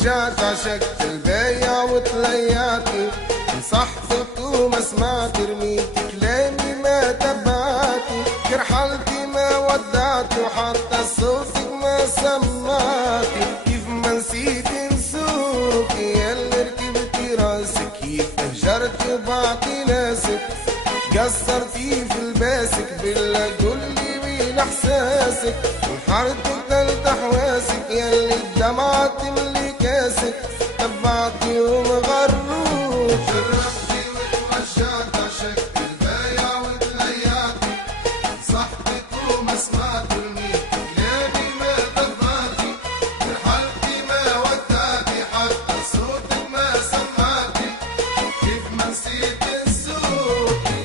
رجعت عشقت البايع وتليعتي، نصحتك وما سمعت، رميت كلامي ما تبعتي، كرحلتي ما ودعتي، وحتى صوتك ما سمعتي. كيف ما نسيتي نسوكي ياللي ركبتي راسك، كيف هجرتي وبعتي ناسك، قصرتي في لباسك، بالله قولي وين احساسك، انحرتك دلت حواسك، ياللي الدمعة تملي كاسك، تبعتي ومغروك. جربتي وتوجعت عشقت البايع وتليعتي، صحتك وما سمعت، رميت كلامي ما تبعتي، رحلتي ما ودعتي، حتى صوتك ما سمعتي، كيف ما نسيت نسوكي.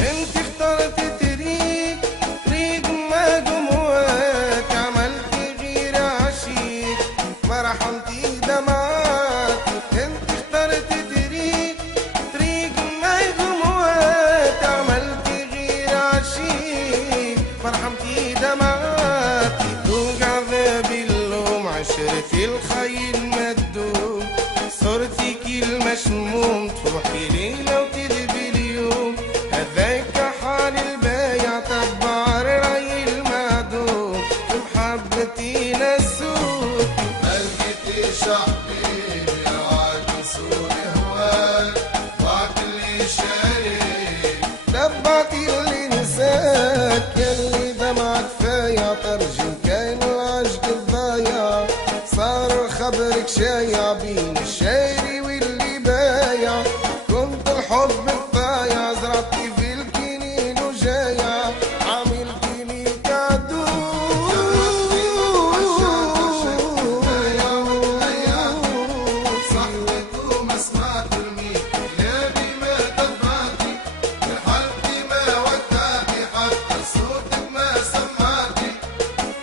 انت اخترتي طريق ما جمواك، عملتي غير عشيق ما رحمتي دمعاتي. انت اخترتي طريق ما جمواك، عملتي غير عشيق ما رحمتي دمعاتي. دوق عذابي اللوم عشرتي الخيل مدوم، صرتي كل مشموم تروحي ليلة وتذبي اليوم. هذاك حال البايع تبع الرأي المعدوم، بمحبتي نسوك. ما لقيتيش حبيبي عاكس هواك، ضاعت اللي شاريك. تبعتي اللي نساك، ياللي دمعك فايع ترجم كان العشق الضايع، صار خبرك شايع بين الشايري واللي بايع. كنت الحب الضايع زرعتي في الكنين وجايع، عملتيني كعدو. صحتك وما سمعت، رميت كلامي ما تبعتي، رحلتي ما ودعتي، حتى صوتك ما سمعتي،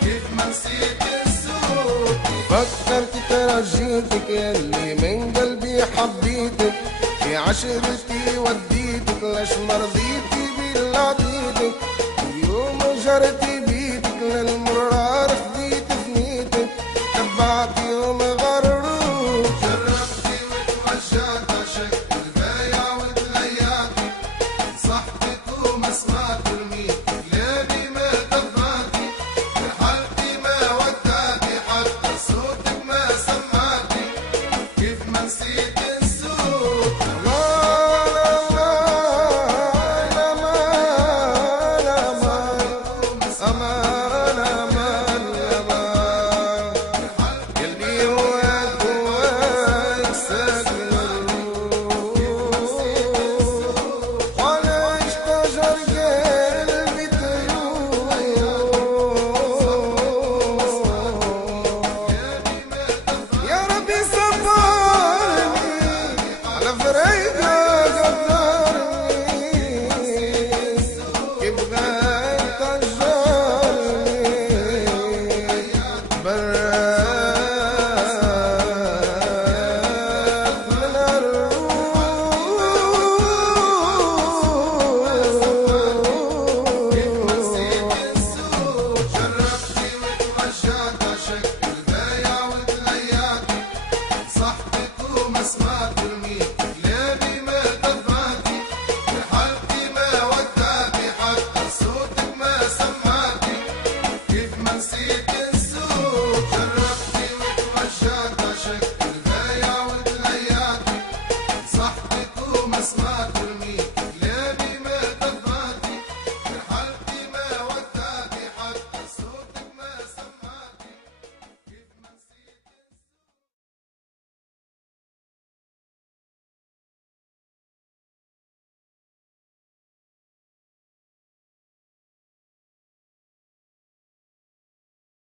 كيف ما نسيت نسوكي. فكرت ترجيتك ياللي من قلبي حبيتك، في عشرتي وديتك ليش مرضيتي باللي عطيتك. اليوم جرتي بيتك للمرار خديت فنيتك، تبعتي وما